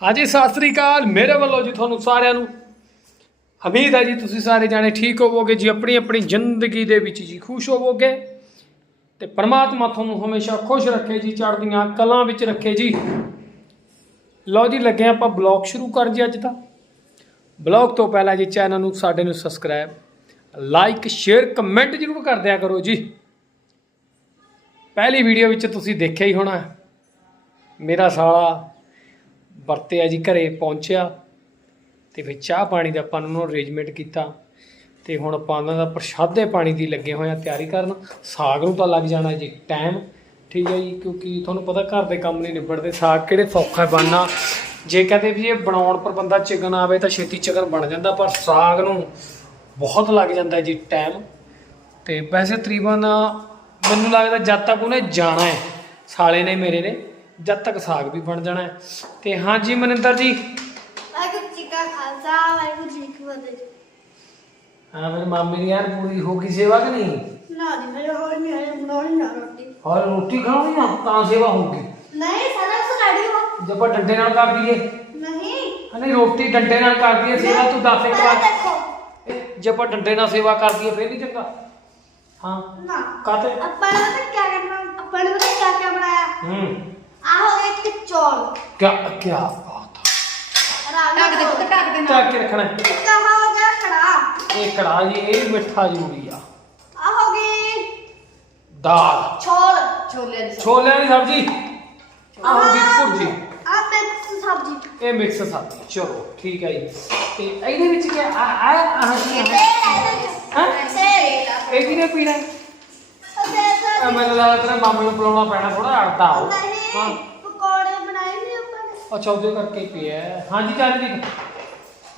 ਹਾਂਜੀ, ਸਤਿ ਸ੍ਰੀ ਅਕਾਲ। ਮੇਰੇ ਵੱਲੋਂ ਜੀ ਤੁਹਾਨੂੰ ਸਾਰਿਆਂ ਨੂੰ ਉਮੀਦ ਹੈ ਜੀ ਤੁਸੀਂ ਸਾਰੇ ਜਾਣੇ ਠੀਕ ਹੋਵੋਗੇ, ਜੀ ਆਪਣੀ ਆਪਣੀ ਜ਼ਿੰਦਗੀ ਦੇ ਵਿੱਚ ਜੀ ਖੁਸ਼ ਹੋਵੋਗੇ ਤੇ ਪਰਮਾਤਮਾ ਤੁਹਾਨੂੰ ਹਮੇਸ਼ਾ ਖੁਸ਼ ਰੱਖੇ ਜੀ, ਚੜ੍ਹਦੀਆਂ ਕਲਾਂ ਵਿੱਚ ਰੱਖੇ ਜੀ। ਲਓ ਜੀ, ਲੱਗੇ ਆਪਾਂ ਬਲੌਗ ਸ਼ੁਰੂ ਕਰ ਜੀ ਅੱਜ ਦਾ। ਬਲੌਗ ਤੋਂ ਪਹਿਲਾਂ ਜੀ ਚੈਨਲ ਨੂੰ ਸਾਡੇ ਨੂੰ ਸਬਸਕ੍ਰਾਈਬ, ਲਾਈਕ, ਸ਼ੇਅਰ, ਕਮੈਂਟ ਜ਼ਰੂਰ ਕਰ ਦਿਆ ਕਰੋ ਜੀ। ਪਹਿਲੀ ਵੀਡੀਓ ਵਿੱਚ ਤੁਸੀਂ ਦੇਖਿਆ ਹੀ ਹੋਣਾ, ਮੇਰਾ ਸਾਲਾ ਵਰਤਿਆ ਜੀ, ਘਰੇ ਪਹੁੰਚਿਆ ਤੇ ਫਿਰ ਚਾਹ ਪਾਣੀ ਦਾ ਆਪਾਂ ਨੂੰ ਅਰੇਂਜਮੈਂਟ ਕੀਤਾ ਤੇ ਹੁਣ ਆਪਾਂ ਉਹਨਾਂ ਦਾ ਪ੍ਰਸ਼ਾਦੇ ਪਾਣੀ ਦੀ ਲੱਗੇ ਹੋਏ ਆ ਤਿਆਰੀ ਕਰਨ। ਸਾਗ ਨੂੰ ਤਾਂ ਲੱਗ ਜਾਣਾ ਜੀ ਟਾਈਮ ਠੀਕ ਹੈ ਜੀ, ਕਿਉਂਕਿ ਤੁਹਾਨੂੰ ਪਤਾ ਘਰ ਦੇ ਕੰਮ ਨਹੀਂ ਨਿਬੜਦੇ। ਸਾਗ ਕਿਹੜੇ ਸੌਖਾ ਬਣਨਾ। ਜੇ ਕਹਦੇ ਵੀ ਇਹ ਬਣਾਉਣ ਪਰ ਬੰਦਾ ਚਿਕਨ ਆਵੇ ਤਾਂ ਛੇਤੀ ਚਿਕਨ ਬਣ ਜਾਂਦਾ, ਪਰ ਸਾਗ ਨੂੰ ਬਹੁਤ ਲੱਗ ਜਾਂਦਾ ਜੀ ਟਾਈਮ ਤੇ ਵੈਸੇ ਤਕਰੀਬਨ ਮੈਨੂੰ ਲੱਗਦਾ ਜਦ ਤੱਕ ਉਹਨੇ ਜਾਣਾ ਹੈ, ਸਾਲੇ ਨੇ ਮੇਰੇ ਨੇ ਜਦ ਤੱਕ ਸਾਗ ਵੀ ਬਣ ਜਾਣਾ ਹੈ। ਤੇ ਹਾਂਜੀ ਮਨਿੰਦਰ ਜੀ। ਵਾਹਿਗੁਰੂ ਜੀ ਕਾ ਖਾਲਸਾ ਵਾਹਿਗੁਰੂ ਜੀ ਕੀ ਫਤਿਹ ਹਾਂ ਮੇਰੇ ਮਾਮੇ ਦੀ ਯਾਰ ਪੂਰੀ ਹੋ ਗਈ ਸੇਵਾ ਕਿ ਨਹੀਂ? ਨਾ ਜੀ ਮੇਰੇ ਹੋਰ ਨਹੀਂ ਹੈ ਬਣਾਉਣੀ ਨਾ ਰੋਟੀ। ਹੋਰ ਰੋਟੀ ਖਾਣੀ ਨਾ ਤਾਂ ਸੇਵਾ ਹੋਊਗੀ। ਨਹੀਂ ਸਾਰਾ ਕੁਝ ਰੈਡੀ ਹੋ ਜੇ ਆਪਾਂ ਡੰਡੇ ਨਾਲ ਕਰ ਦਈਏ। ਨਹੀਂ। ਨਹੀਂ ਰੋਟੀ ਡੰਡੇ ਨਾਲ ਕਰ ਸੇਵਾ ਤੂੰ ਦੱਸ ਇੱਕ ਪਹਿਲਾਂ ਵਾਰ। ਦੇਖੋ। ਜੇ ਆਪਾਂ ਡੰਡੇ ਨਾਲ ਸੇਵਾ ਕਰ ਫੇਰ ਵੀ ਚੰਗਾ। ਹਾਂ। ਨਾ। ਕਾਤੇ ਆਪਾਂ ਨੇ ਪਤਾ ਕੀ ਕਰਨਾ? ਆਪਾਂ ਨੇ ਪਤਾ ਕੀ ਕੀ ਬਣਾਇਆ? ਹੂੰ। ਆਹ ਇੱਕ ਚੌਲ। ਕਿਆ ਕਿਆ ਬਾਤ ਰਾਵੀ ਢੱਕ ਦੇ ਪੁੱਤ ਢੱਕ ਦੇ ਤਾਂ ਕੀ ਰੱਖਣਾ। ਹੈ? ਇੱਕ ਆਹ ਹੋ ਗਿਆ ਖੜਾ ਇਹ ਕੜਾਹ ਜੀ ਇਹ ਵੀ ਮਿੱਠਾ ਜ਼ਰੂਰੀ ਆ। ਆਹ ਹੋ ਗਈ। ਦਾਲ। ਚੌਲ ਛੋਲਿਆਂ ਦੀ ਸਬਜ਼ੀ। ਛੋਲਿਆਂ ਦੀ ਸਬਜ਼ੀ? ਆਹ। ਹੋ ਗਈ ਭੁਰਜੀ। ਆਹ ਮਿਕਸ ਸਬਜ਼ੀ। ਇਹ ਮਿਕਸ ਸਬਜ਼ੀ। ਚਲੋ ਠੀਕ ਹੈ ਜੀ। ਤੇ ਇਹਦੇ ਵਿੱਚ ਕੀ ਆ? ਆ ਆਹ ਕੀ ਹੈ? ਹੈਂ? ਇਹ ਕਿਹਨੇ ਪੀਣਾ? ਹੈ? ਇਹ ਮੈਨੂੰ ਲੱਗਦਾ ਤੇਰੇ ਮਾਮੇ ਨੂੰ ਪਿਲਾਉਣਾ ਪੈਣਾ ਥੋੜਾ ਅੜਦਾ ਹੋ। ਪਕੌੜੇ ਬਣਾਏ ਨਹੀਂ ਆਪਾਂ ਨੇ। ਅੱਛਾ ਉਹਦੇ ਕਰਕੇ ਪਿਆ ਹੈ। ਹਾਂਜੀ ਚਰਨਜੀਤ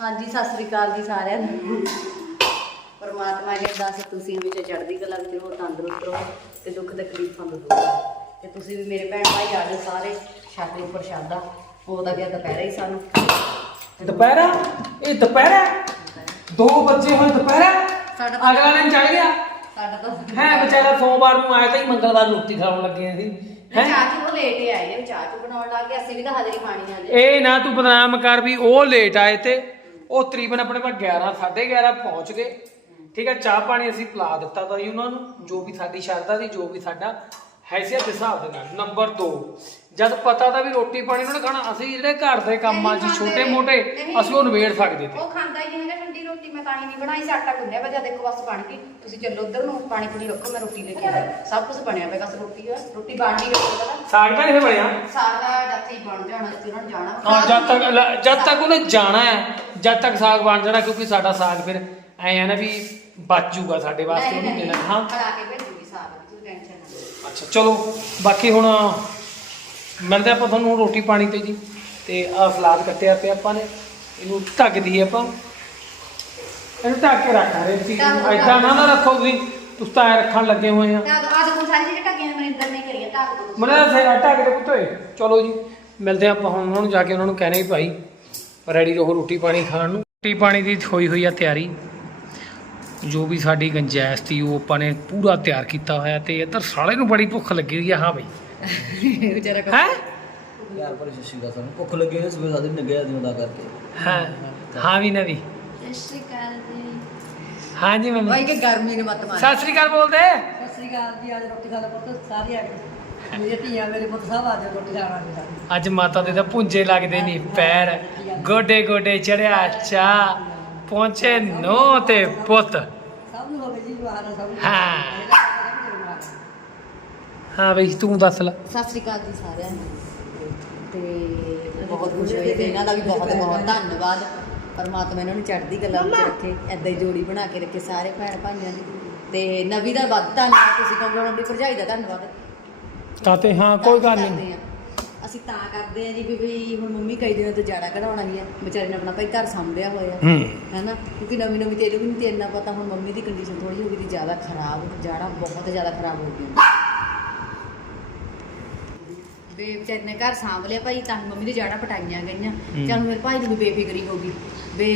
ਹਾਂਜੀ ਸਤਿ ਸ੍ਰੀ ਅਕਾਲ ਜੀ ਸਾਰਿਆਂ ਨੂੰ। ਪਰਮਾਤਮਾ ਜੀ ਅਰਦਾਸ ਤੁਸੀਂ ਹਮੇਸ਼ਾ ਚੜ੍ਹਦੀ ਕਲਾ ਵਿੱਚ ਰਹੋ ਤੰਦਰੁਸਤ ਰਹੋ ਤੇ ਦੁੱਖ ਤਕਲੀਫਾਂ ਤੋਂ ਦੂਰ ਰਹੋ ਤੇ ਤੁਸੀਂ ਵੀ ਮੇਰੇ ਭੈਣ ਭਾਈ ਆ ਜਾਓ ਸਾਰੇ ਛਾਤੇ ਉੱਪਰ ਛਾਦਾ ਉਹਦਾ ਗਿਆ ਦੁਪਹਿਰਾ ਹੀ ਸਾਨੂੰ। ਦੁਪਹਿਰਾ? ਇਹ ਦੁਪਹਿਰਾ? 2 ਵਜੇ ਹੋਏ ਦੁਪਹਿਰਾ? ਸਾਡਾ ਤਾਂ ਅਗਲਾ ਦਿਨ ਚੜ ਗਿਆ? ਸਾਡਾ ਤਾਂ ਹੈ ਵਿਚਾਰਾ ਸੋਮਵਾਰ ਨੂੰ ਆਇਆ ਤਾਂ ਹੀ ਮੰਗਲਵਾਰ ਨੂੰ ਰੋਟੀ ਖਾਣ ਲੱਗੇ ਸੀ ਹੈ? ਚਾਚੂ ਉਹ ਲੇਟ ਹੀ ਆਏ ਨੇ ਚਾਚੂ ਬਣਾਉਣ ਲੱਗ ਗਏ ਅਸੀਂ ਵੀ ਤਾਂ ਹਾਜ਼ਰੀ ਪਾਣੀ ਆ ਜੇ ਇਹ ਨਾ ਤੂੰ ਬਦਨਾਮ ਕਰ ਵੀ ਉਹ ਲੇਟ ਆਏ ਤੇ ਉਹ ਤਕਰੀਬਨ ਆਪਣੇ ਕੋਲ 11 11:30 ਪਹੁੰਚ ਗਏ। ਠੀਕ ਹੈ ਚਾਹ ਪਾਣੀ ਅਸੀਂ ਪਿਲਾ ਦਿੱਤਾ ਤਾਂ ਜੀ ਉਹਨਾਂ ਨੂੰ ਜੋ ਵੀ ਸਾਡੀ ਸ਼ਰਧਾ ਦੀ ਜੋ ਵੀ ਸਾਡਾ ਹੈਸੀਅਤ ਦੇ ਹਿਸਾਬ ਦੇ ਨਾਲ। ਨੰਬਰ 2 ਜਦ ਪਤਾ ਤਾਂ ਵੀ ਰੋਟੀ ਪਾਣੀ ਉਹਨਾਂ ਨੇ ਖਾਣਾ ਅਸੀਂ ਜਿਹੜੇ ਘਰ ਦੇ ਕੰਮ ਨਹੀਂ ਛੋਟੇ ਮੋਟੇ। ਅਸੀਂ ਉਹ ਨਵੇੜ ਸਕਦੇ ਤੇ। ਉਹ ਖਾਂਦਾ ਹੀ ਨਹੀਂ ਹੈਗਾ ਰੋਟੀ ਮੈਂ ਪਾਣੀ ਨਹੀਂ ਬਣਾਈ ਸਾਟਾ ਗੁੰਨਿਆ ਵਜਾ ਦੇਖੋ ਬਸ ਬਣ ਗਈ। ਤੁਸੀਂ ਚੱਲੋ ਉਧਰ ਨੂੰ ਪਾਣੀ ਪੂਣੀ ਰੱਖੋ ਮੈਂ ਰੋਟੀ ਲੈ ਕੇ ਆਈ ਸਭ ਕੁਝ ਬਣਿਆ ਪਿਆ ਬਸ ਰੋਟੀ ਆ। ਰੋਟੀ ਬਣ ਰਹੀ ਪਤਾ। ਸਾਗ ਤਾਂ ਨਹੀਂ ਬਣਿਆ? ਸਾਗ ਦਾ ਜੱਤੀ ਬਣ ਜਾਣਾ ਤੇ ਉਹਨਾਂ ਨੂੰ ਜਾਣਾ। ਹਾਂ ਜਦ ਤੱਕ ਲ- ਜਦ ਤੱਕ ਉਹਨੇ ਜਾਣਾ ਹੈ ਜਦ ਤੱਕ ਸਾਗ ਬਣ ਜਾਣਾ ਕਿਉਂਕਿ ਸਾਡਾ ਸਾਗ ਫਿਰ ਐ ਆ ਨਾ ਵੀ ਬਚ ਜੂਗਾ ਸਾਡੇ ਵਾਸਤੇ ਉਹਨੂੰ ਦੇਣਾ ਹਾਂ। ਬਣਾ ਕੇ ਭੇਜੂਗੀ ਸਾਗ ਤੁਸੀਂ ਟੈਨਸ਼ਨ ਨਾ ਲਓ। ਅੱਛਾ ਚਲੋ ਬਾਕੀ ਹੁਣ ਮਿਲਦੇ ਆਪਾਂ ਤੁਹਾਨੂੰ ਰੋਟੀ ਪਾਣੀ ਤੇ ਜੀ ਤੇ ਆ ਸਲਾਦ ਕੱਟਿਆ ਪਿਆ ਆਪਾਂ ਨੇ ਇਹਨੂੰ ਢੱਕ ਦਈਏ ਆਪਾਂ। ਇਹਨੂੰ ਢੱਕ ਕੇ ਰੱਖ ਰਹੇ ਸੀ ਢੱਕ ਐਦਾਂ ਨਾ ਨਾ ਰੱਖੋ ਤੁਸੀਂ ਤੁਸੀਂ ਤਾਂ ਐ ਰੱਖਣ ਲੱਗੇ ਹੋਏ ਆ। ਤਾਂ ਅੱਜ ਹੁਣ ਸਾਰੀ ਜਿਹੜੇ ਢੱਕੀਆਂ ਮਨਿੰਦਰ ਨੇ ਕਰੀਆਂ ਢੱਕ ਦੋ ਮਨੇ ਸੇ ਢੱਕ ਦੇ ਪੁੱਤੋਏ ਚਲੋ ਜੀ ਮਿਲਦੇ ਆਪਾਂ ਹੁਣ ਉਹਨਾਂ ਨੂੰ ਜਾ ਕੇ ਉਹਨਾਂ ਨੂੰ ਕਹਿਣਾ ਹੀ ਭਾਈ। ਰੈਡੀ ਰਹੋ ਰੋਟੀ ਪਾਣੀ ਖਾਣ ਨੂੰ। ਰੋਟੀ ਪਾਣੀ ਦੀ ਹੋਈ ਹੋਈ ਆ ਤਿਆਰੀ। ਜੋ ਵੀ ਸਾਡੀ ਗੰਜੈਸ ਸੀ ਉਹ ਆਪਾਂ ਨੇ ਪੂਰਾ ਤਿਆਰ ਕੀਤਾ ਹੋਇਆ ਤੇ ਇੱਧਰ ਸਾਲੇ ਨੂੰ ਬੜੀ ਭੁੱਖ ਲੱਗੀ ਹੋਈ ਆ ਹਾਂ ਬਈ। ਵਿਚਾਰਾ ਹੈ? ਯਾਰ ਪਰ ਸ਼ਸ਼ੀ ਦਾ ਸਾਨੂੰ ਭੁੱਖ ਲੱਗੀ ਹੋਈ ਸਵੇਰ ਸਾਦੇ ਨਗਿਆ ਦੀ ਉਹਦਾ ਕਰਕੇ। ਹਾਂ ਹਾਂ ਵੀ ਨਵੀ। ਸਤਿ ਸ਼੍ਰੀ ਅਕਾਲ ਜੀ। ਹਾਂਜੀ ਮੰਮੀ। ਭਾਈ ਕਿ ਗਰਮੀ ਨੇ ਮੱਤ ਮਾਰੀ। ਸਤਿ ਸ੍ਰੀ ਅਕਾਲ ਬੋਲਦੇ? ਸਤਿ ਸ੍ਰੀ ਅਕਾਲ ਜੀ ਅੱਜ ਰੋਟੀ ਖਾਣ ਪੁੱਤ ਸਾਰੇ ਆ ਗਏ ਮੇਰੇ ਧੀਆਂ ਮੇਰੇ ਪੁੱਤ ਸਭ ਆ ਜਾਓ ਰੋਟੀ ਖਾਣ ਆ ਗਏ ਅੱਜ ਮਾਤਾ ਦੇ ਤਾਂ ਪੁੰਜੇ ਲੱਗਦੇ ਨਹੀਂ ਪੈਰ। ਗੋਡੇ ਗੋਡੇ ਚੜਿਆ ਚਾ ਪਹੁੰਚੇ ਨੋ ਤੇ ਪੁੱਤ। ਸਭ ਨੂੰ ਹੋਵੇ ਜੀ ਜਵਾਹਰ ਸਭ ਨੂੰ। ਹਾਂ। ਹਾਂ ਬਈ ਤੂੰ ਦੱਸ ਲੈ। ਸਤਿ ਸ੍ਰੀ ਅਕਾਲ ਜੀ ਸਾਰਿਆਂ ਨੂੰ। ਤੇ ਬਹੁਤ ਖੁਸ਼ ਹੋਈ ਤੇ ਇਹਨਾਂ ਦਾ ਵੀ ਬਹੁਤ ਬਹੁਤ ਧੰਨਵਾਦ। ਪਰਮਾਤਮਾ ਇਹਨਾਂ ਨੂੰ ਚੜ੍ਹਦੀ ਕਲਾ ਵਿੱਚ ਰੱਖੇ ਐਦਾਂ ਹੀ ਜੋੜੀ ਬਣਾ ਕੇ ਰੱਖੇ ਸਾਰੇ ਭੈਣ ਭਾਈਆਂ ਦੀ। ਤੇ ਨਵੀ ਦਾ ਵੱਧ ਧੰਨਵਾਦ ਤੁਸੀਂ ਕਹੋਗੇ ਹੁਣ ਦੀ ਭਰਜਾਈ ਦਾ ਧੰਨਵਾਦ। ਕਾਤੇ ਹਾਂ ਕੋਈ ਗੱਲ ਕਰਦੇ ਨਹੀਂ। ਹਾਂ। ਅਸੀਂ ਤਾਂ ਕਰਦੇ ਆ ਜੀ ਵੀ ਵੀ ਹੁਣ ਮੰਮੀ ਕਈ ਦਿਨਾਂ ਤੋਂ ਜਾੜਾ ਕਢਾਉਣਾ ਹੀ ਆ। ਵਿਚਾਰੀ ਨੇ ਆਪਣਾ ਭਾਈ ਘਰ ਸੰਭਿਆ ਹੋਇਆ। ਹੂੰ। ਹੈਨਾ? ਕਿਉਂਕਿ ਨਵੀਂ ਨਵੀਂ ਤੇ ਇਹਨੂੰ ਵੀ ਨਹੀਂ ਤੇ ਇੰਨਾ ਪਤਾ ਹੁਣ ਮੰਮੀ ਦੀ ਕੰਡੀਸ਼ਨ ਥੋੜੀ ਹੋ ਗਈ ਜ਼ਿਆਦਾ ਖਰਾਬ ਜਾੜਾ ਬਹੁਤ ਜ਼ਿਆਦਾ ਖਰਾਬ ਹੋ ਗਿਆ ਵੇ ਵਿਚਾਰੀ ਨੇ ਘਰ ਸਾਂਭ ਲਿਆ ਭਾਈ ਤਾਂ ਮੰਮੀ ਦੇ ਜਾੜਾ ਪਟਾਈਆਂ ਗਈਆਂ। ਚੱਲ ਮੇਰੇ ਭਾਈ ਨੂੰ ਵੀ ਬੇਫਿਕਰੀ ਹੋ ਗਈ। ਵੇ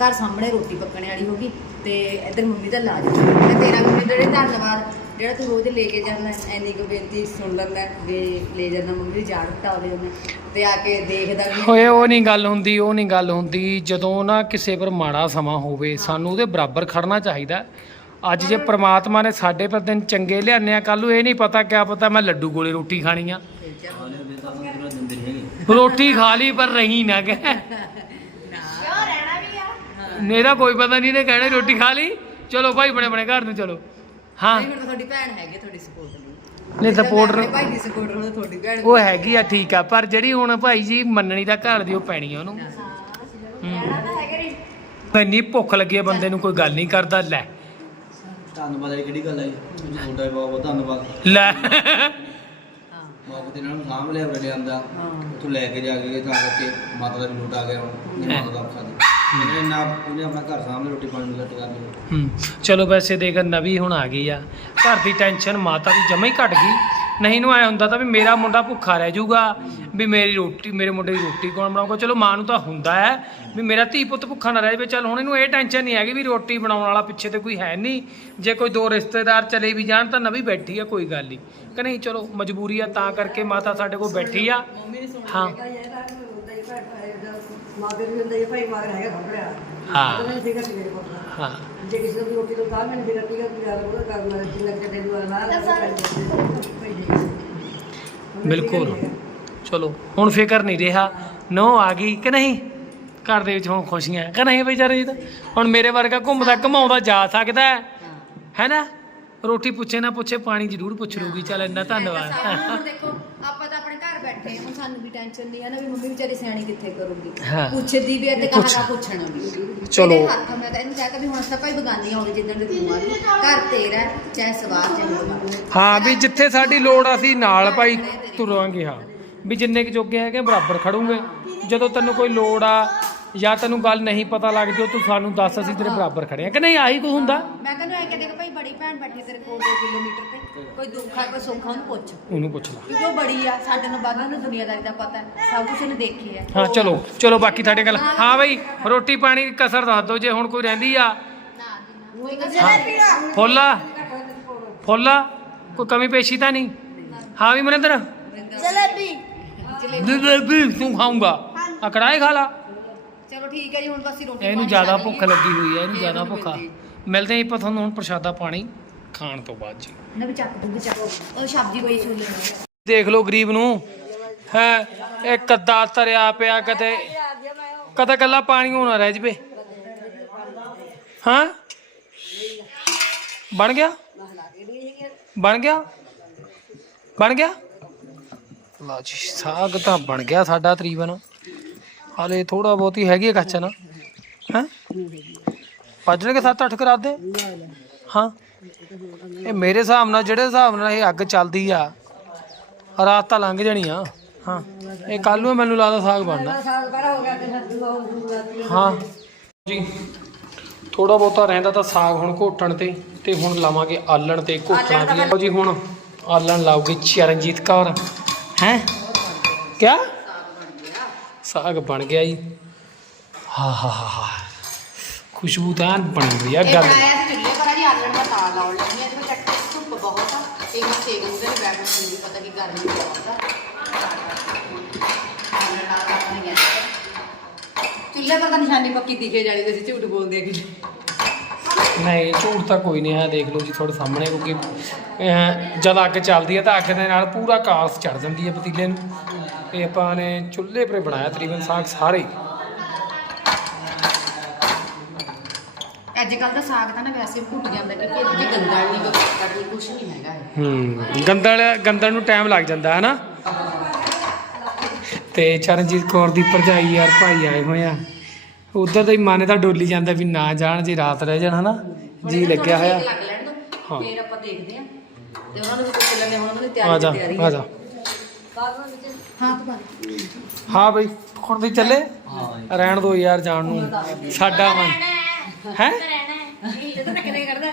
ਘਰ ਸਾਹਮਣੇ ਰੋਟੀ ਪੱਕਣ ਵਾਲੀ ਹੋ ਗਈ ਤੇ ਇੱਧਰ ਮੰਮੀ ਦਾ ਇਲਾਜ ਤੇ ਤੇਰਾ ਮੰਮੀ ਦੇ ਧੰਨਵਾਦ ਜਿਹੜਾ ਤੂੰ ਰੋਜ਼ ਲੈ ਕੇ ਜਾਂਦਾ ਐਨੀ ਕੁ ਬੇਨਤੀ ਸੁਣ ਲੈਂਦਾ ਵੀ ਲੈ ਜਾਂਦਾ ਮੰਮੀ ਦੀ ਜਾੜ ਘਟਾ ਲਿਆ ਤੇ ਆ ਕੇ ਦੇਖਦਾ ਵੀ ਹੋਏ ਉਹ ਨਹੀਂ ਗੱਲ ਹੁੰਦੀ ਉਹ ਨਹੀਂ ਗੱਲ ਹੁੰਦੀ। ਜਦੋਂ ਨਾ ਕਿਸੇ ਪਰ ਮਾੜਾ ਸਮਾਂ ਹੋਵੇ ਸਾਨੂੰ ਉਹਦੇ ਬਰਾਬਰ ਖੜਨਾ ਚਾਹੀਦਾ। ਅੱਜ ਜੇ ਪ੍ਰਮਾਤਮਾ ਨੇ ਸਾਡੇ ਪਰ ਦਿਨ ਚੰਗੇ ਲਿਆਨੇ ਆ ਕੱਲ ਨੂੰ ਇਹ ਨਹੀਂ ਪਤਾ ਕਿਆ ਪਤਾ ਮੈਂ ਲੱਡੂ ਗੋਲੇ ਰੋਟੀ ਖਾਣੀ ਆ। ਨਹੀਂ ਰੋਟੀ ਖਾ ਲਈ ਪਰ ਰਹੀ ਨਾ ਗਏ ਮੇਰਾ ਕੋਈ ਪਤਾ ਨਹੀਂ ਨੇ ਕਹਿਣਾ ਰੋਟੀ ਖਾ ਲਈ। ਚਲੋ ਭਾਈ ਬਣੇ ਬਣੇ ਘਰ ਨੂੰ ਚਲੋ। ਹਾਂ। ਨਹੀਂ ਹੁਣ ਤਾਂ ਤੁਹਾਡੀ ਭੈਣ ਹੈਗੀ ਤੁਹਾਡੀ ਸਪੋਰਟ ਨਹੀਂ ਆਪਣੇ ਭਾਈ ਦੀ ਸਪੋਰਟ ਹੁਣ ਤੁਹਾਡੀ ਭੈਣ ਉਹ ਹੈਗੀ ਆ ਠੀਕ ਆ। ਪਰ ਜਿਹੜੀ ਹੁਣ ਭਾਈ ਜੀ ਮੰਨਣੀ ਦਾ ਘਰ ਦੀ ਉਹ ਪੈਣੀ ਆ ਉਹਨੂੰ। ਰਹਿਣਾ ਤਾਂ ਹੈਗਾ ਇੰਨੀ ਭੁੱਖ ਲੱਗੀ ਆ ਬੰਦੇ ਨੂੰ ਕੋਈ ਗੱਲ ਨਹੀਂ ਕਰਦਾ। ਲੈ। ਧੰਨਵਾਦ ਵਾਲੀ ਕਿਹੜੀ ਗੱਲ ਹੈ? ਜੀ ਤੁਹਾਡਾ ਵੀ ਬਹੁਤ ਬਹੁਤ ਧੰਨਵਾਦ। ਲੈ। ਹਾਂ। ਮਾਪੇ ਤੇ ਇਹਨਾਂ ਨੂੰ ਸਾਂਭ ਲਿਆ ਬੜੇ ਆਂਦਾ ਹਾਂ। ਉੱਥੋਂ ਲੈ ਕੇ ਜਾ ਕੇ ਤਾਂ ਕਰਕੇ ਮਾਤਾ ਦਾ ਵੀ ਲੋਟ ਆ ਗਿਆ ਹੁਣ ਨਹੀਂ ਮਾਤਾ ਦਾ ਔਖਾ ਦੀ ਇਹਨੇ ਇੰਨਾ ਉਹਨੇ ਆਪਣਾ ਘਰ ਸਾਂਭ ਲਿਆ ਰੋਟੀ ਪਾਣੀ ਨੂੰ ਲੱਟ ਕਰ ਲਿਆ। ਹੂੰ। ਚਲੋ ਵੈਸੇ ਦੇਖ ਨਵੀ ਹੁਣ ਆ ਗਈ ਆ। ਘਰ ਦੀ ਟੈਨਸ਼ਨ ਮਾਤਾ ਦੀ ਜਮਾ ਹੀ ਘਟ ਗਈ। ਨਹੀਂ ਨੂੰ ਆਇਆ ਹੁੰਦਾ ਤਾਂ ਵੀ ਮੇਰਾ ਮੁੰਡਾ ਭੁੱਖਾ ਰਹਿ ਜਾਊਗਾ ਵੀ ਮੇਰੀ ਰੋਟੀ ਮੇਰੇ ਮੁੰਡੇ ਦੀ ਰੋਟੀ ਕੌਣ ਬਣਾਊਗਾ? ਚਲੋ ਮਾਂ ਨੂੰ ਤਾਂ ਹੁੰਦਾ ਹੈ ਵੀ ਮੇਰਾ ਧੀ ਪੁੱਤ ਭੁੱਖਾ ਨਾ ਰਹਿ ਜਾਵੇ। ਚਲ ਹੁਣ ਇਹਨੂੰ ਇਹ ਟੈਨਸ਼ਨ ਨਹੀਂ ਹੈਗੀ ਵੀ ਰੋਟੀ ਬਣਾਉਣ ਵਾਲਾ ਪਿੱਛੇ ਤੇ ਕੋਈ ਹੈ ਨਹੀਂ। ਜੇ ਕੋਈ ਦੋ ਰਿਸ਼ਤੇਦਾਰ ਚਲੇ ਵੀ ਜਾਣ ਤਾਂ ਨਵੀ ਬੈਠੀ ਆ ਕੋਈ ਗੱਲ ਨਹੀਂ। ਕਿ ਨਹੀਂ ਚਲੋ ਮਜਬੂਰੀ ਆ ਤਾਂ ਕਰਕੇ ਮਾਤਾ ਸਾਡੇ ਕੋਲ ਬੈਠੀ ਆ। ਹਾਂ। ਮਾਗਰ ਵੀ ਹੁੰਦਾ ਇਹ ਭਾਈ ਮਾਗਰ ਹੈਗਾ ਖੰਭੜਿਆ ਹਾਂ। ਉਹਨੇ ਸੀਗਾ ਸੀ ਮੇਰੇ ਕੋਲ ਹਾਂ। ਜੇ ਕਿਸੇ ਨੂੰ ਰੋਟੀ ਤੋਂ ਕਾਹ ਮੈਨੂੰ ਸੀਗਾ ਸੀਗਾ ਕਿ ਯਾਰ ਉਹ ਕਰਨਾ ਜਿੰਨਾ ਕਿ ਤੈਨੂੰ ਵਾਲਾ ਮਾਰ ਬਿਲਕੁਲ। ਚਲੋ ਹੁਣ ਫਿਕਰ ਨਹੀਂ ਰਿਹਾ। ਨੋ ਆ ਗਈ ਕਿ ਨਹੀਂ? ਘਰ ਦੇ ਵਿੱਚ ਹੁਣ ਖੁਸ਼ੀਆਂ ਕਿ ਨਹੀਂ ਬਈ ਚਰਨਜੀਤ ਹੁਣ ਮੇਰੇ ਵਰਗਾ ਘੁੰਮਦਾ ਘਮਾਉਂਦਾ ਜਾ ਸਕਦਾ ਹੈ। ਹੈਨਾ ਰੋਟੀ ਪੁੱਛੇ ਨਾ ਪੁੱਛੇ ਪਾਣੀ ਜ਼ਰੂਰ ਪੁੱਛ ਲੂਗੀ ਚੱਲ ਇੰਨਾ ਧੰਨਵਾਦ। ਦੇਖੋ ਆਪਾਂ ਤਾਂ ਬੈਠੇ ਹਾਂ ਸਾਨੂੰ ਵੀ ਟੈਨਸ਼ਨ ਨਹੀਂ ਹੈ ਨਾ ਵੀ ਮੰਮੀ ਵਿਚਾਰੀ ਸਿਆਣੀ ਕਿੱਥੇ ਕਰੂਗੀ। ਹਾਂ। ਪੁੱਛਦੀ ਵੀ ਹੈ ਤੇ ਪੁੱਛ। ਕਹਾਂ ਪੁੱਛਣਾ ਵੀ। ਚਲੋ। ਇਹਦੇ ਹੱਥ ਮੈਂ ਤਾਂ ਇਹਨੂੰ ਕਹਿ ਕੇ ਵੀ ਹੁਣ ਸਭ ਭਾਈ ਬਗਾਨੀਆਂ ਹੋਵੇ ਜਿੱਦਣ ਦੀ ਤੂੰ ਆ ਗਈ। ਘਰ ਤੇਰਾ ਹੈ, ਚਾਹੇ ਸਵਾਰ ਚਾਹੇ ਸਵਾਰ ਹਾਂ ਵੀ ਜਿੱਥੇ ਸਾਡੀ ਲੋੜ ਆ, ਅਸੀਂ ਨਾਲ ਭਾਈ ਤੁਰਾਂਗੇ ਹਾਂ। ਵੀ ਜਿੰਨੇ ਕੁ ਜੋਗੇ ਹੈਗੇ ਬਰਾਬਰ ਖੜੂਗੇ। ਜਦੋਂ ਤੈਨੂੰ ਕੋਈ ਲੋੜ ਆ ਜਾਂ ਤੈਨੂੰ ਗੱਲ ਨਹੀਂ ਪਤਾ ਲੱਗਦੀ ਉਹ ਤੂੰ ਸਾਨੂੰ ਦੱਸ ਅਸੀਂ ਤੇਰੇ ਬਰਾਬਰ ਖੜੇ ਆ ਕਿ ਨਹੀਂ ਆਹੀ ਕੁਝ ਹੁੰਦਾ? ਮੈਂ ਕਹਿੰਦਾ ਐ ਕਿ ਭਾਈ ਬੜੀ ਭੈਣ ਬੈਠੀ ਤੇਰੇ ਕੋਲ 2 ਕਿਲੋਮੀਟਰ ਤੇ। ਕੋਈ ਦੁੱਖ ਆ ਕੋਈ ਸੁੱਖ ਆ ਉਹਨੂੰ ਪੁੱਛ। ਉਹਨੂੰ ਪੁੱਛ ਲੈ। ਕਿਉਂਕਿ ਉਹ ਬੜੀ ਆ ਸਾਡੇ ਨੂੰ ਬਾਕੀ ਨੂੰ ਦੁਨੀਆਦਾਰੀ ਦਾ ਪਤਾ ਹੈ ਸਭ ਕੁਝ ਉਹਨੇ ਦੇਖੀ ਹੈ। ਹਾਂ ਚਲੋ ਚਲੋ ਬਾਕੀ ਤੁਹਾਡੇ ਗੱਲ ਹਾਂ ਬਈ ਰੋਟੀ ਪਾਣੀ ਦੀ ਕਸਰ ਦੱਸ ਦਿਓ ਜੇ ਹੁਣ ਕੋਈ ਰਹਿੰਦੀ ਆ। ਫੁੱਲਾ ਫੁੱਲਾ ਕੋਈ ਕਮੀ ਪੇਸ਼ੀ ਤਾਂ ਨਹੀਂ? ਹਾਂ ਵੀ ਮਨਿੰਦਰ? ਜਲੇਬੀ। ਜਲੇਬੀ ਤੂੰ ਖਾਊਂਗਾ। ਆ ਕੜਾਈ ਖਾ ਲਾ। ਚਲੋ ਠੀਕ ਹੈ ਜੀ ਹੁਣ ਬਸ ਅਸੀਂ ਰੋਟੀ ਇਹਨੂੰ ਪਾਣੀ ਜ਼ਿਆਦਾ ਖਾ ਭੁੱਖ। ਲੱਗੀ ਹੋਈ ਹੈ ਇਹਨੂੰ ਫੇਰ ਜ਼ਿਆਦਾ ਭੁੱਖਾ। ਮਿਲਦੀ। ਹਾਂ ਆਪਾਂ ਤੁਹਾਨੂੰ ਹੁਣ ਪ੍ਰਸ਼ਾਦਾ ਪਾਣੀ ਖਾਣ ਤੋਂ ਬਾਅਦ ਜੀ। ਨਾ ਵੀ ਚੱਕ ਦੂੰਗੀ ਚੱਕ। ਉਹ ਸਬਜ਼ੀ ਕੋਈ ਛੋਲੇ ਨੇ ਦੇਖ ਲਓ ਗਰੀਬ ਨੂੰ। ਹੈ ਇਹ ਕੱਦਾ ਤਰਿਆ ਪਿਆ ਕਦੇ ਕਦੇ ਕੱਲਾ ਪਾਣੀ ਹੋਣਾ ਰਹਿ ਜਵੇ। ਹਾਂ? ਬਣ ਗਿਆ? ਬਣ ਗਿਆ? ਬਣ ਗਿਆ? ਲਓ ਜੀ ਸਾਗ ਤਾਂ ਬਣ ਗਿਆ ਸਾਡਾ ਤਕਰੀਬਨ। ਹਾਲੇ ਥੋੜਾ ਬਹੁਤ ਹੈਗੀ ਹੈ ਕੱਚਾ ਨਾ। ਹੈ? ਵੱਜਣਗੇ 7-8 ਕਰਾਦੇ ਹਾਂ। ਇਹ ਮੇਰੇ ਹਿਸਾਬ ਨਾਲ ਜਿਹੜੇ ਹਿਸਾਬ ਨਾਲ ਇਹ ਅੱਗ ਚੱਲਦੀ ਆ ਰਾਤ ਤਾਂ ਲੰਘ ਜਾਣੀ ਆ। ਹਾਂ। ਇਹ ਕੱਲ ਨੂੰ ਮੈਨੂੰ ਲੱਗਦਾ ਸਾਗ ਬਣਨਾ। ਹੋ ਤੇ ਜੀ। ਥੋੜਾ ਬਹੁਤਾ ਰਹਿੰਦਾ ਤਾਂ ਸਾਗ ਹੁਣ ਘੋਟਣ ਤੇ ਤੇ ਹੁਣ ਲਾਵਾਂਗੇ ਆਲਣ ਤੇ ਘੋਟਣਾ ਦੀ ਲਓ ਜੀ ਹੁਣ ਆਲਣ ਲਾਉਗੀ ਚਰਨਜੀਤ ਕੌਰ। ਹੈ? ਕਿਆ? ਸਾਗ ਬਣ ਗਿਆ ਜੀ। ਹਾ ਹਾ ਹਾ ਹਾ। ਖੁਸ਼ਬੂ ਤਾਂ ਬਣੀ ਹੋਈ ਆ ਇਹ ਗੱਲ। ਬਣਾਇਆ ਸੀ ਚੁੱਲ੍ਹੇ ਪਰ ਜੀ ਆਲਣ ਦਾ ਤਾਂ ਲਾਉਣ ਲੱਗੀ ਆ ਜਿਵੇਂ ਚੱਟ ਧੁੱਪ ਬਹੁਤ ਆ। ਤੇ ਮੈਂ ਸੇਕ ਅੰਦਰ ਹੀ ਬੈਠ ਨਹੀਂ ਵੀ ਪਤਾ ਕਿ ਗਰਮੀ ਬਹੁਤ ਆ। ਆਲਣ ਨਾਲ ਆਪਣੀ ਗੈਸ ਤੇ। ਚੁੱਲ੍ਹੇ ਪਰ ਤਾਂ ਨਿਸ਼ਾਨੀ ਪੱਕੀ ਦਿਖੇ ਜਾਣੀ ਤੇ ਅਸੀਂ ਝੂਠ ਬੋਲਦੇ ਆ ਕਿ ਨਹੀਂ। ਝੂਠ ਤਾਂ ਕੋਈ ਨਹੀਂ ਹੈ ਦੇਖ ਲਓ ਜੀ ਤੁਹਾਡੇ ਸਾਹਮਣੇ ਕਿਉਂਕਿ ਅਹ, ਜਦ ਅੱਗ ਚੱਲਦੀ ਹੈ ਤਾਂ ਅੱਗ ਦੇ ਨਾਲ ਪੂਰਾ ਕਾਸ ਚੜ ਜਾਂਦੀ ਹੈ ਪਤੀਲੇ ਨੂੰ। ਇਹ ਆਪਾਂ ਨੇ ਚੁੱਲ੍ਹੇ 'ਤੇ ਬਣਾਇਆ ਤਕਰੀਬਨ ਸਾਗ ਸਾਰੇ ਹੀ। ਅੱਜ ਕੱਲ ਦਾ ਸਾਗ ਤਾਂ ਨਾ ਵੈਸੇ ਘੁੱਟ ਜਾਂਦਾ ਕਿਉਂਕਿ ਇਹਦੇ 'ਚ ਗੰਦਲ ਨਹੀਂ ਕੱਟ ਕੁਝ ਨਹੀਂ ਹੈਗਾ ਇਹ। ਹੂੰ ਗੰਦਲ ਗੰਦਲ ਨੂੰ ਟਾਈਮ ਲੱਗ ਜਾਂਦਾ ਹੈ ਨਾ ਤੇ ਚਰਨਜੀਤ ਕੌਰ ਦੀ ਭਰਜਾਈ ਯਾਰ ਭਾਈ ਆਏ ਹੋਏ ਆ। ਉਧਰ ਦਾ ਹੀ ਮਨ ਤਾਂ ਡੋਲੀ ਜਾਂਦਾ ਵੀ ਨਾ ਜਾਣ ਜੇ ਰਾਤ ਰਹਿ ਜਾਣ ਹਨਾ? ਜੀ ਲੱਗਿਆ ਹੋਇਆ। ਹਾਂ। ਫਿਰ ਆਪਾਂ ਦੇਖਦੇ ਆਂ ਤੇ ਉਹਨਾਂ ਨੂੰ ਵੀ ਲੈਂਦੇ ਹੁਣ ਉਹਨਾਂ ਦੀ ਆ ਤਿਆਰੀ ਜਾ ਤਿਆਰੀ ਆ ਜਾ ਹਾਂ। ਤੂੰ ਹਾਂ ਬਈ ਹੁਣ ਤੁਸੀਂ ਚੱਲੇ? ਹਾਂ ਰਹਿਣ ਦੋ ਯਾਰ ਜਾਣ ਨੂੰ। ਸਾਡਾ ਮਨ। ਹੈ। ਜਦੋਂ ਤੱਕ ਨਹੀਂ ਕਰਦਾ।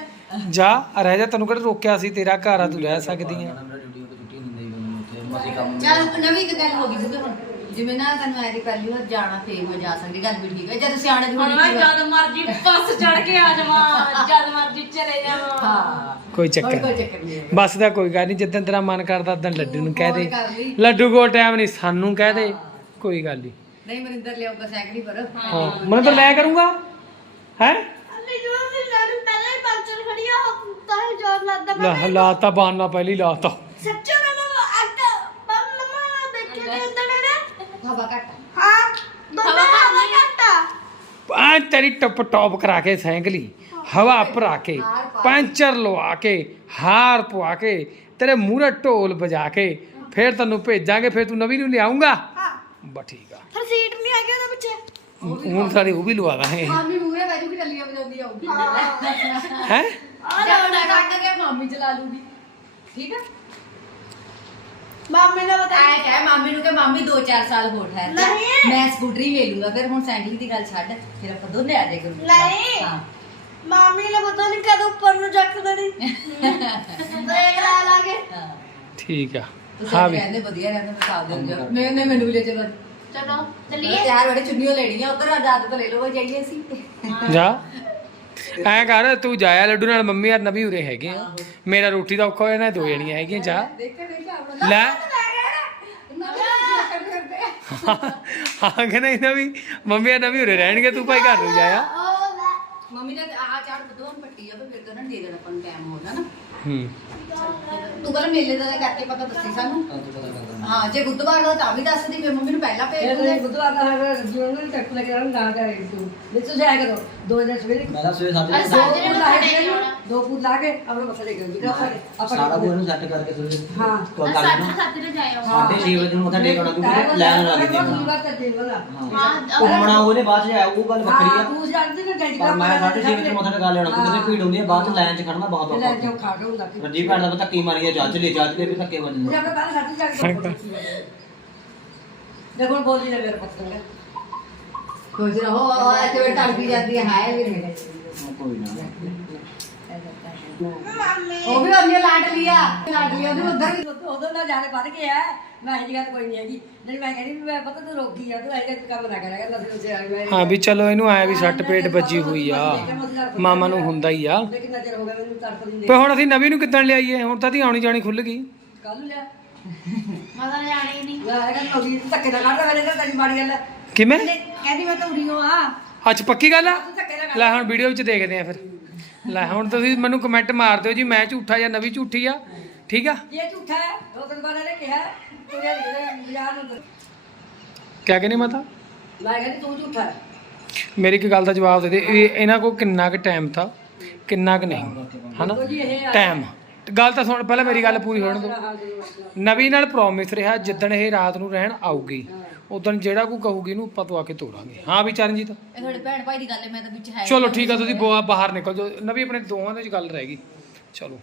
ਜਾ ਰਹਿ ਜਾ ਤੈਨੂੰ ਕਿਹੜਾ ਰੋਕਿਆ ਸੀ? ਤੇਰਾ ਘਰ ਆ ਤੂੰ ਰਹਿ ਸਕਦੀ ਆ। ਮੇਰਾ ਡਿਊਟੀ ਤੋਂ ਛੁੱਟੀ ਨਹੀਂ ਦਿੰਦੇ ਮੈਨੂੰ ਉੱਥੇ ਮਸੀ ਕੰਮ ਚੱਲ ਨਵੀਂ ਇੱਕ ਗੱਲ ਹੋ ਗਈ ਹੁਣ। ਜਿਵੇਂ ਨਾ ਤੈਨੂੰ ਐ ਦੀ ਪਹਿਲੀ ਵਾਰ ਜਾਣਾ ਫੇਰ ਮੈਂ ਜਾ ਸਕਦੀ ਗੱਲ ਵੀ ਠੀਕ ਹੈ ਜਦ ਸਿਆਣੇ ਦੀ ਹੁਣ ਮੈਂ ਜਦ ਮਰਜ਼ੀ ਬੱਸ ਚੜ ਕੇ ਆ ਜਾਵਾਂ ਜਦ ਮਰਜ਼ੀ ਚਲੇ ਜਾਵਾਂ। ਹਾਂ ਕੋਈ ਹੋਰ ਚੱਕਰ ਕੋਈ ਨਹੀਂ। ਚੱਕਰ ਨਹੀਂ ਬਸ ਦਾ ਕੋਈ ਗੱਲ ਨਹੀਂ ਜਿੱਦਾਂ ਤੇਰਾ ਮਨ ਕਰਦਾ ਉਦੋਂ ਲੱਡੂ ਨੂੰ ਕਹਿ ਦੇ। ਹੋਰ ਕਰ ਲਈ। ਲੱਡੂ ਕੋ ਟਾਈਮ ਨਹੀਂ ਸਾਨੂੰ ਕਹਿ ਦੇ ਕੋਈ ਗੱਲ ਨਹੀਂ। ਨਹੀਂ ਮਨਿੰਦਰ ਲਿਆਊਗਾ ਸਾਈਕਲ ਹੀ ਪਰ। ਹਾਂ ਮੈਂ ਤਾਂ ਲੈ ਕਰੂੰਗਾ। ਹੈ? ਅੰਮੀ ਜੋ ਲੜੀ ਪਹਿਲਾਂ ਹੀ ਪੰਚਰ ਖੜੀ ਆ ਤਾਂ ਹੀ ਜੋਰ ਲੱਗਦਾ ਲਾ ਲਾਤਾ ਬਾਨਾ ਪਹਿਲੀ ਲਾਤਾ। ਸੱਚੋ ਮੈਨੂੰ ਅੱਟ ਪੰਮ ਮਮਾ ਦੇਖੇ ਦੇ ਅੰਦਰ ਨੇ ਹਵਾ ਘੱਟ ਹਾਂ ਦੋਨੇ ਹਵਾ ਘੱਟਾ ਆ। ਤੇਰੀ ਟਪ ਟੌਪ ਕਰਾ ਕੇ ਸਾਈਕਲੀ ਹਵਾ ਭਰਾ ਕੇ ਪੰਚਰ ਲਵਾ ਕੇ ਹਾਰ ਪਵਾ ਕੇ ਤੇਰੇ ਮੂਹਰੇ ਢੋਲ ਵਜਾ ਕੇ ਫਿਰ ਤੈਨੂੰ ਭੇਜਾਂਗੇ ਫਿਰ ਤੂੰ ਨਵੀਂ ਨੂੰ ਲਿਆਉਂਗਾ ਹਾਂ। ਬਸ ਠੀਕ ਆ। ਫਿਰ ਸੀਟ ਨਹੀਂ ਹੈਗੀ ਉਹਦੇ ਪਿੱਛੇ। ਹੁਣ ਸਾਡੀ ਉਹ ਵੀ ਲਵਾ ਦਾਂਗੇ। ਮਾਮੀ ਮੂਹਰੇ ਬੈਠੂ ਕਿ ਟੱਲੀਆਂ ਵਜਾਉਂਦੀ ਆਊਗੀ। ਹੈ। ਜਦ ਕੱਟ ਕੇ ਮਾਮੀ ਚਲਾ ਲੂਗੀ। ਠੀਕ ਹੈ ਮਾਮੇ ਨੇ ਬਤਾ ਐ ਕਹਿ ਮਾਮੀ ਨੂੰ ਕਿ ਮਾਮੀ 2-4 ਸਾਲ ਹੋਰ ਠਹਿਰ ਜਾ। ਨਹੀਂ। ਮੈਂ ਸਕੂਟਰੀ ਲੈ ਲੂੰਗਾ ਫਿਰ ਹੁਣ ਸਾਈਕਲ ਦੀ ਗੱਲ ਛੱਡ ਫਿਰ ਆਪਾਂ ਦੋਨੇ ਆ ਕਰੂ ਨਹੀਂ। ਹਾਂ। ਮਾਮੀ ਨੇ ਪਤਾ ਨਹੀਂ ਕਦੋਂ ਉੱਪਰ ਨੂੰ ਜੱਕ ਦੇਣੀ। ਬ੍ਰੇਕ ਲਾ ਲਾ ਕੇ ਹਾਂ। ਠੀਕ ਆ। ਤੁਸੀਂ ਹਾਂ ਵੀ। ਕਹਿੰਦੇ ਵਧੀਆ ਰਹਿੰਦੇ ਮੈਂ ਸਾਥ ਦੇ ਦਿਓ ਨਹੀਂ ਨਹੀਂ ਮੈਨੂੰ ਵੀ ਲੈ ਚਲੋ ਚਲੋ ਚੱਲੀਏ। ਤਿਆਰ ਬੜੇ ਚੁੰਨੀਆਂ ਲੈਣੀਆਂ ਉਧਰ ਆਜ਼ਾਦ ਤੋਂ ਲੈ ਲਓ ਜਾਈਏ ਅਸੀਂ। ਜਾ। ਐ ਕਰ ਤੂੰ ਜਾਇਆ ਲੱਡੂ ਨਾਲ ਮੰਮੀ ਯਾਰ ਨਵੀਂ ਉਰੇ ਹੈਗੇ ਆ। ਮੇਰਾ ਰੋਟੀ ਦਾ ਔਖਾ ਹੋਇਆ ਨਾ ਦੋ ਜਣੀਆਂ ਹੈਗੀਆਂ ਜਾ। ਲੈ ਹਾਂ ਕਿ ਨਹੀਂ ਨਵੀਂ? ਮੰਮੀ ਯਾਰ ਨਵੀਂ ਉਰੇ ਰਹਿਣਗੇ ਤੂੰ ਭਾਈ ਘਰ ਨੂੰ ਜਾਇਆ। ਮੰਮੀ ਨੇ ਆ ਚਾੜ ਬਦੋਨ ਪੱਟੀ ਜਾਵੇ ਫਿਰ ਤਾਂ ਉਹਨਾਂ ਨੇ ਦੇ ਦੇਣਾ ਆਪਾਂ ਨੂੰ ਟਾਈਮ ਹੋਣਾ ਨਾ। ਹੂੰ। ਤੂੰ ਕਹਿੰਦਾ ਮੇਲੇ ਦਾ ਕਰਕੇ ਪਤਾ ਦੱਸੀ ਸਾਨੂੰ। ਹਾਂ ਜੇ ਬੁੱਧਵਾਰ ਦਾ ਤਾਂ ਵੀ ਦੱਸ ਦੀ ਫਿਰ ਮੰਮੀ ਨੂੰ ਪਹਿਲਾਂ ਭੇਜ ਇਹ ਦੂੰਗੇ ਤਾਂ ਬੁੱਧਵਾਰ ਦਾ ਜੀਵਨ ਨੂੰ ਟੱਕ ਲੱਗ ਕਰੇ ਤੂੰ। ਕਰੋ ਸਵੇਰੇ ਮੈਂ ਤਾਂ ਸਵੇਰੇ ਫੁੱਟ ਲਾ ਕੇ ਆਪਣੇ ਮੱਥਾ ਟੇਕ ਜੀ ਆਪਾਂ ਸਾਰਾ ਕੁਝ ਇਹਨੂੰ ਸੈੱਟ ਕਰਕੇ ਸਵੇਰੇ ਹਾਂ। ਕੋਲ ਕਰ ਸੱਤ ਲੈਣਾ ਸੱਤ ਤੇ ਜਾਇਆ ਸਾਢੇ ਛੇ ਵਜੇ ਨੂੰ ਮੱਥਾ ਟੇਕ ਆਉਣਾ ਕਿਉਂਕਿ ਲੈਣ ਲੱਗ ਗਈ ਤੂੰ ਬਾਤ ਤੇ ਬਣਾ ਹਾਂ। ਘੁੰਮਣਾ ਉਹਨੇ ਬਾਅਦ ਚ ਆਇਆ ਉਹ ਗੱਲ ਵੱਖਰੀ ਹਾਂ ਆ ਤੂੰ ਜਾਣਦੀ ਨਾ ਡੈਡੀ ਪਰ ਮੈਂ ਸਾਢੇ ਛੇ ਵਜੇ ਮੱਥਾ ਟੇਕਾ ਲੈਣਾ ਕਿਉਂਕਿ ਉਹਦੀ ਭੀੜ ਹੁੰਦੀ ਹੈ ਬਾਅਦ ਚ ਲਾਈਨ ਚ ਖੜਨਾ ਬਹੁਤ ਲੈ ਔਖਾ ਕੇ ਖਾ ਕੇ ਹੁੰਦਾ। ਕਿ ਰਣਜੀਤ ਭੈਣ ਦਾ ਪਤਾ ਕੀ ਮਾਰੀਆਂ ਜੱਜ ਲੈ ਜੱਜ ਲੈ ਵੀ ਧੱਕੇ ਵੱਜਦੇ ਦੇਖੋ ਬੋਲੀ ਨਾ ਮੇਰੇ ਕੁਝ ਨਾ ਹੋ ਵੇ ਟੜਦੀ ਜਾਂਦੀ ਹੈ ਹਾਏ ਵੀ ਨਹੀਂ ਕੋਈ ਨਾ। ਉਹ ਵੀ ਉਹਨੇ ਲਾਟ ਲਿਆ ਲਾਟ ਲਿਆ ਉਹਨੇ ਉਧਰ ਵੀ ਉਦੋਂ ਦਾ ਜਾਣੇ ਵੱਧ ਗਿਆ ਮੈਂ ਇਹ ਗੱਲ ਕੋਈ ਨਹੀਂ ਹੈਗੀ। ਜਿਹੜੀ ਮੈਂ ਕਹਿੰਦੀ ਵੀ ਮੈਂ ਪਤਾ ਤੂੰ ਰੋਕੀ ਆ ਤੂੰ ਇਹ ਕੰਮ ਨਾ ਕਰਿਆ ਕਰ ਲੱਗ ਉਸੇ ਆ ਮੈਂ ਹਾਂ ਵੀ ਚਲੋ ਇਹਨੂੰ ਆਇਆ ਵੀ ਸੱਟ ਪੇਟ ਵੱਜੀ ਹੋਈ ਆ। ਮਾਮਾ ਨੂੰ ਹੁੰਦਾ ਹੀ ਆ। ਲੇਕਿਨ ਨਜ਼ਰ ਹੋ ਗਿਆ ਮੈਨੂੰ ਤੜਫ ਦਿੰਦੇ ਪਰ ਹੁਣ ਅਸੀਂ ਨਵੀਂ ਨੂੰ ਕਿੱਦਣ ਲਿਆਈਏ? ਹੁਣ ਤਾਂ ਦੀ ਆਉਣੀ ਜਾਣੀ ਖੁੱਲ ਗਈ। ਕੱਲ ਨੂੰ ਲਿਆ ਮਜ਼ਾ ਜਾਣੀ ਨਹੀਂ। ਮੈਂ ਇਹ ਗੱਲ ਹੋ ਗਈ ਧੱਕੇ ਨਾਲ ਕੱਢ ਮੇਰੇ ਤਾਂ ਤੇਰੀ ਮਾੜੀ ਗੱਲ। ਹੈ ਕਿਵੇਂ? ਕਹਿੰਦੀ ਮੈਂ ਤਾਂ ਉਰੀ ਹਾਂ ਆ। ਅੱਜ ਪੱਕੀ ਗੱਲ ਆ? ਤੂੰ ਧੱਕੇ ਨਾਲ ਲੈ ਹੁਣ ਵੀਡੀਓ ਵਿੱਚ ਦੇਖਦੇ ਆ ਫਿਰ। ਲੈ ਹੁਣ ਤੁਸੀਂ ਮੈਨੂੰ ਕਮੈਂਟ ਮਾਰ ਦਿਓ ਜੀ ਮੈਂ ਝੂਠਾ ਜਾਂ ਨਵੀਂ ਝੂਠੀ ਆ। ਠੀਕ ਆ? ਇਹ ਝੂਠਾ ਹੈ ਦੋ ਤਿੰਨ ਵਾਰ ਇਹਨੇ ਕਿਹਾ ਤੂੰ ਇਹ ਬਾਜ਼ਾਰ ਨੂੰ। ਕਿਆ ਕਹਿੰਦੇ ਮਾਤਾ? ਮੈਂ ਕਹਿੰਦੀ ਤੂੰ ਝੂਠਾ ਹੈ। ਮੇਰੀ ਇੱਕ ਗੱਲ ਦਾ ਜਵਾਬ ਦੇ ਦੇ ਇਹ ਇਹਨਾਂ ਕੋਲ ਕਿੰਨਾ ਕੁ ਟਾਈਮ ਥਾ ਕਿੰਨਾ ਕੁ ਨਹੀਂ ਹਨਾ? ਟਾਈਮ ਗੱਲ ਤਾਂ ਸੁਣ ਪਹਿਲਾਂ ਮੇਰੀ ਗੱਲ ਪੂਰੀ ਹੋਣ ਦਿਓ। ਨਵੀਂ ਨਾਲ ਪ੍ਰੋਮਿਸ ਰਿਹਾ ਜਿੱਦਣ ਇਹ ਰਾਤ ਨੂੰ ਰਹਿਣ ਆਊਗੀ ਉਦੋਂ ਜਿਹੜਾ ਕੋਈ ਕਹੂਗੀ ਇਹਨੂੰ ਆਪਾਂ ਤੋਂ ਆ ਕੇ ਤੋੜਾਂਗੇ। ਹਾਂ ਵੀ ਚਰਨਜੀਤ? ਇਹ ਤੁਹਾਡੇ ਭੈਣ ਭਾਈ ਦੀ ਗੱਲ ਹੈ ਮੈਂ ਤਾਂ ਵਿੱਚ ਹੈ ਚਲੋ ਠੀਕ ਆ ਤੁਸੀਂ ਬੋ- ਬਾਹਰ ਨਿਕਲ ਜਾਓ। ਨਵੀਂ ਆਪਣੇ ਦੋਵਾਂ ਦੇ ਵਿੱਚ ਗੱਲ ਰਹਿ ਗਈ। ਚਲੋ।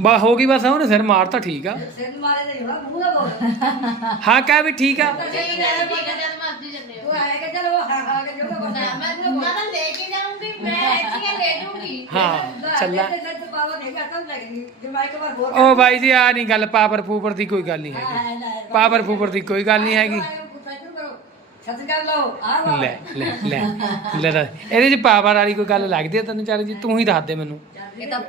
ਬਾ ਹੋ ਗਈ ਬਸ ਉਹਨੇ ਸਿਰ ਮਾਰਤਾ ਠੀਕ ਆ। ਸਿਰ ਮਾਰੇ ਨਹੀਂ ਹੋਣਾ ਮੂੰਹ ਦਾ ਬੋਲ। ਹਾਂ ਕਹਿ ਵੀ ਠੀਕ ਆ। ਸਹੀ ਗੱਲ ਠੀਕ ਹੈ ਜਦ ਮਰਜ਼ੀ ਜੰਨੇ ਤੂੰ ਆਏਗਾ ਚਲੋ ਹਾਂ ਹਾਂ ਕੇ ਬਸ ਮੈਂ ਮੈਂ ਤਾਂ ਲੈ ਕੇ ਜਾਊਂਗੀ ਮੈਂ ਇੱਥੇ ਲੈ ਜਾਊਂਗੀ ਹਾਂ ਚੱਲਾਂ ਤੇ ਬਾਬਾ ਨਹੀਂ ਕਰਦਾ ਲੱਗਣੀ ਜੇ ਮੈਂ ਇੱਕ ਵਾਰ ਹੋਰ ਉਹ ਬਾਈ ਜੀ ਆ ਨਹੀਂ ਗੱਲ ਪਾਵਰ ਫੂਵਰ ਦੀ ਕੋਈ ਗੱਲ ਨਹੀਂ ਹੈਗੀ। ਪਾਵਰ ਫੂਵਰ ਦੀ ਕੋਈ ਗੱਲ ਨਹੀਂ ਹੈਗੀ। ਸਤਿ ਕਰ ਲਓ ਆ ਲੈ ਲੈ ਲੈ। ਲੈ। ਇਹਦੇ ਚ ਪਾਵਰ ਵਾਲੀ ਕੋਈ ਗੱਲ ਲੱਗਦੀ ਹੈ ਤੈਨੂੰ ਚਰਨਜੀਤ ਤੂੰ ਹੀ ਦੱਸ ਦੇ ਮੈਨੂੰ। ਇਹ ਤਾਂ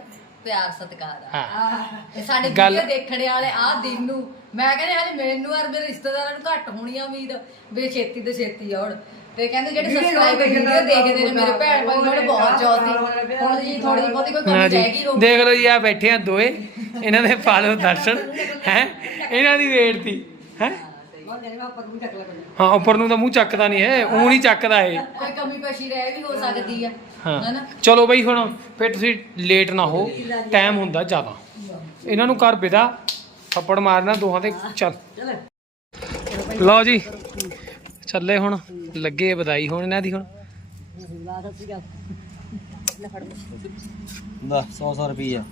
ਪਿਆਰ ਸਤਿਕਾਰ ਆ। ਹਾਂ। ਇਹ ਸਾਡੇ ਗੱਲ- ਵੀਡੀਓ ਦੇਖਣ ਵਾਲੇ ਆ ਦਿਨ ਨੂੰ। ਮੈਂ ਕਹਿੰਦੇ ਹਲੇ ਮੈਨੂੰ ਔਰ ਮੇਰੇ ਰਿਸ਼ਤੇਦਾਰਾਂ ਨੂੰ ਘੱਟ ਹੋਣੀ ਆ ਉਮੀਦ ਵੀ ਛੇਤੀ ਤੇ ਛੇਤੀ ਆਉਣ। ਤੇ ਕਹਿੰਦੇ ਜਿਹੜੇ ਵੀਡੀਓ ਸਬਸਕ੍ਰਾਈਬਰ ਵੀਡੀਓ ਦੇਖਦੇ ਨੇ ਮੇਰੇ ਭੈਣ ਭਾਈ ਉਹਨਾਂ ਨੂੰ ਬਹੁਤ ਚੌਥੀ। ਹੁਣ ਜੀ ਥੋੜੀ ਬਹੁਤੀ ਕੋਈ ਹਾਂ ਕਮੀ ਜੀ ਜਾਏਗੀ ਰੋਕ ਦੇਖ ਲਓ ਜੀ ਆ ਬੈਠੇ ਆ ਦੋਏ। ਇਹਨਾਂ ਦੇ ਪਾਲੋ ਦਰਸ਼ਨ ਹੈ? ਇਹਨਾਂ ਦੀ ਵੇਟ ਦੀ ਹੈ? ਹਾਂ ਉੱਪਰ ਨੂੰ ਤਾਂ ਮੂੰਹ ਚੱਕਦਾ ਨਹੀਂ ਹੈ ਊਂ ਨਹੀਂ ਚੱਕਦਾ ਇਹ। ਕੋਈ ਕਮੀ ਪੇਸ਼ੀ ਰਹਿ ਵੀ ਹੋ ਸਕਦੀ ਆ ਹਾਂ। ਹੈਨਾ? ਚਲੋ ਬਈ ਹੁਣ ਫਿਰ ਤੁਸੀਂ ਲੇਟ ਨਾ ਹੋ ਟਾਈਮ ਹੁੰਦਾ ਜ਼ਿਆਦਾ। ਇਹਨਾਂ ਨੂੰ ਕਰ ਵਿਦਾ ਥੱਪੜ ਮਾਰਨਾ ਦੋਹਾਂ ਦੇ ਚੱਲ। ਚਲੇ। ਲਓ ਜੀ ਚੱਲੇ ਹੁਣ ਲੱਗੇ ਵਧਾਈ ਹੁਣ ਇਹਨਾਂ ਦੀ ਹੁਣ। ਲਾ ਸਤਿ ਸ਼੍ਰੀ ਅਕਾਲ ਦਾ 100 100 ਰੁਪਈਆ।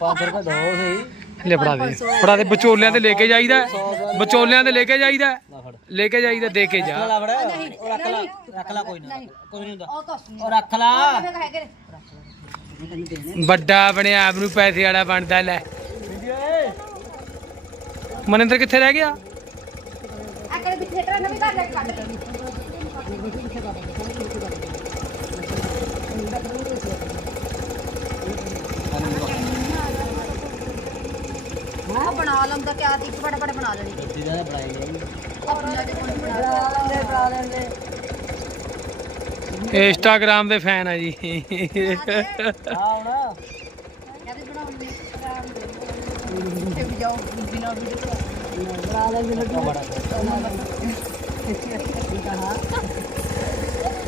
500 ਰੁਪਏ ਦੋ ਸਹੀ ਲੈ ਫੜਾ ਦੇ। ਫੜਾ ਦੇ ਵਿਚੋਲਿਆਂ ਤੇ ਲੈ ਕੇ ਜਾਈਦਾ ਹੈ। ਵਿਚੋਲਿਆਂ ਤੇ ਲੈ ਕੇ ਜਾਈਦਾ ਹੈ। ਨਾ ਫੜ। ਲੈ ਕੇ ਜਾਈਦਾ ਦੇ ਕੇ ਜਾ। ਲਾ ਫੜ। ਉਹ ਰੱਖ ਲਾ। ਰੱਖ ਲਾ ਕੋਈ ਨਾ। ਕੁਝ ਨਹੀਂ ਹੁੰਦਾ। ਉਹ ਰੱਖ ਲਾ। ਵੱਡਾ ਆਪਣੇ ਆਪ ਨੂੰ ਪੈਸੇ ਵਾਲਾ ਬਣਦਾ ਲੈ। ਮਨਿੰਦਰ ਕਿੱਥੇ ਰਹਿ ਗਿਆ? ਅਕਲ ਪਿੱਛੇ ਤੇਰਾ ਨਵੀਂ ਘਰ ਲੈ ਕੇ ਕੱਢ ਹਾਂ ਬਣਾ ਲੰਦਾ ਕਿਆ ਤੀ ਫਟਾਫਟ ਬਣਾ ਲੈਣੀ। ਜਿਹਦਾ ਬਣਾਈ ਗਈ ਆਪਣਾ ਤੇ ਕੋਈ ਬਣਾ ਲੈਂਦੇ ਬਣਾ ਲੈਂਦੇ। ਇੰਸਟਾਗ੍ਰਾਮ ਦੇ ਫੈਨ ਆ ਜੀ। ਆ ਹੁਣ। ਕਹਿੰਦੇ ਬਣਾਉਂਦੇ ਤੇ ਵੀ ਜਾਓ ਬਿਨਾ ਵੀਡੀਓ ਬਣਾ ਲੈਂਦੇ ਲੱਡੂ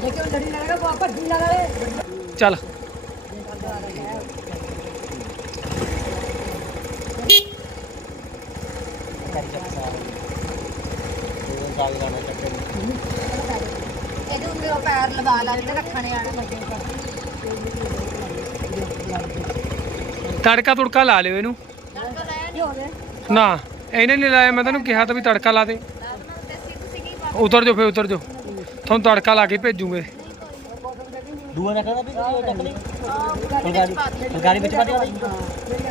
ਦੇਖੋ ਲੜੀ ਲੜੇਗਾ ਵਾਪਸ ਢੀ ਲੜੇ ਚੱਲ ਉਹਦਾ ਸਾਗ ਲਾਣਾ ਚੱਕੇ ਇਹਦੇ ਉੱਤੇ ਉਹ ਪੈਰ ਲਵਾ ਲਾ ਜਿਹੜੇ ਰੱਖਣੇ ਆਣ ਤੜਕਾ ਤੁੜਕਾ ਲਾ ਲਿਓ ਇਹਨੂੰ। ਨਾ ਇਹਨੇ ਨਹੀਂ ਲਾਇਆ ਮੈਂ ਤੈਨੂੰ ਕਿਹਾ ਤਾਂ ਵੀ ਤੜਕਾ ਲਾ ਦੇ। ਉਤਰ ਜਾਓ ਫੇ ਉਤਰ ਜਾਓ। ਤੁਹਾਨੂੰ ਤੜਕਾ ਲਾ ਕੇ ਭੇਜੂਗੇ। ਦੂਆ ਨਾ ਕਹਿੰਦਾ ਵੀ ਉਹ ਚੱਕ ਲਈ। ਫੁਲਕਾਰੀ ਫੁਲਕਾਰੀ ਵਿੱਚ ਪਾ ਦੇ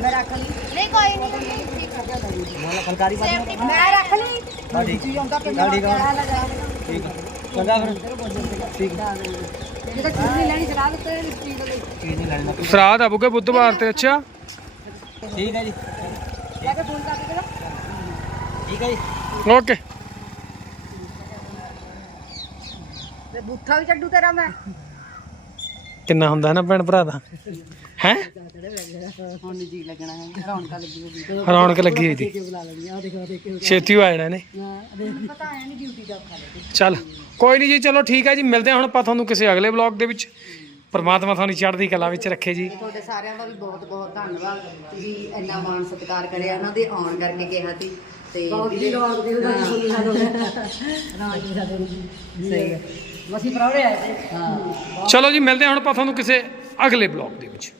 ਮੈਂ ਰੱਖ ਲਈ। ਨਹੀਂ ਕੋਈ ਨਹੀਂ ਠੀਕ ਹੈ ਫੁਲਕਾਰੀ ਪਾ ਦੇ ਮੈਂ ਰੱਖ ਲਈ। ਹਾਂ ਠੀਕ ਕੀ ਆਉਂਦਾ ਹਾਂ, ਠੀਕ ਆ। ਮੈਂ ਲਗਾ ਠੀਕ ਆ। ਚੰਗਾ ਫਿਰ। ਠੀਕ ਜਿਹੜਾ ਚੀਜ਼ ਨਹੀਂ ਲੈਣੀ ਚਲਾ ਦਿੱਤੇ ਇਸ ਚੀਜ਼ ਲਈ। ਚੀਜ਼ ਨਹੀਂ ਲੈਣੀ। ਮੈਂ। ਸਰਾਧ ਆਵੂਗੇ ਬੁੱਧਵਾਰ ਤੇ ਅੱਛਾ? ਠੀਕ ਹੈ ਜੀ। ਲੈ ਕੇ ਫੋਨ ਕਰ ਦੇ ਠੀਕ ਹੈ ਜੀ। ਓਕੇ। ਤੇ ਬੂਥਾ ਵੀ ਚੱਡੂ ਤੇਰਾ ਮੈਂ। ਕਿੰਨਾ ਹੁੰਦਾ ਹੈ ਨਾ ਭੈਣ ਭਰਾ ਦਾ? ਹੈ? ਹੁਣ ਜੀ ਲੱਗਣਾ ਹੈ ਰੌਣਕਾਂ ਲੱਗੀ ਹੋਈ ਰੌਣਕ ਲੱਗੀ ਹੋਈ ਸੀ। ਬੁਲਾ ਲੈਂਦੀ ਆ ਦੇਖੋ ਦੇਖੋ ਛੇਤੀ ਹੋ ਜਾਣਾ ਨੇ ਪਤਾ ਆਇਆ ਨਹੀਂ ਡਿਊਟੀ ਦਾ ਔਖਾ ਲੱਗੇ। ਚੱਲ ਕੋਈ ਨਹੀਂ ਜੀ ਚਲੋ ਠੀਕ ਹੈ ਜੀ ਮਿਲਦੇ ਹਾਂ ਹੁਣ ਆਪਾਂ ਤੁਹਾਨੂੰ ਕਿਸੇ ਅਗਲੇ ਵਲੌਗ ਦੇ ਵਿੱਚ। ਪਰਮਾਤਮਾ ਤੁਹਾਨੂੰ ਚੜ੍ਹਦੀ ਕਲਾ ਵਿੱਚ ਰੱਖੇ ਜੀ। ਤੁਹਾਡੇ ਸਾਰਿਆਂ ਦਾ ਵੀ ਬਹੁਤ ਬਹੁਤ ਧੰਨਵਾਦ। ਤੁਸੀਂ ਇੰਨਾ ਮਾਣ ਸਤਿਕਾਰ ਕਰਿਆ ਉਹਨਾਂ ਦੇ ਆਉਣ ਕਰਕੇ ਕਿਹਾ ਸੀ। ਤੇ ਬਹੁਤ ਜੀ ਲੋਕ ਦੇ ਉਹਦਾ ਜੀ ਸੁਣੀ ਸਾਡੇ ਨਾ ਜੀ ਸਾਡੇ ਸਹੀ ਮਸੀਂ ਪਰੌੜੇ ਆਏ ਤੇ ਹਾਂ। ਚਲੋ ਜੀ, ਮਿਲਦੇ ਹਾਂ ਹੁਣ ਆਪਾਂ ਤੁਹਾਨੂੰ ਕਿਸੇ ਅਗਲੇ ਵਲੌਗ ਦੇ ਵਿੱਚ।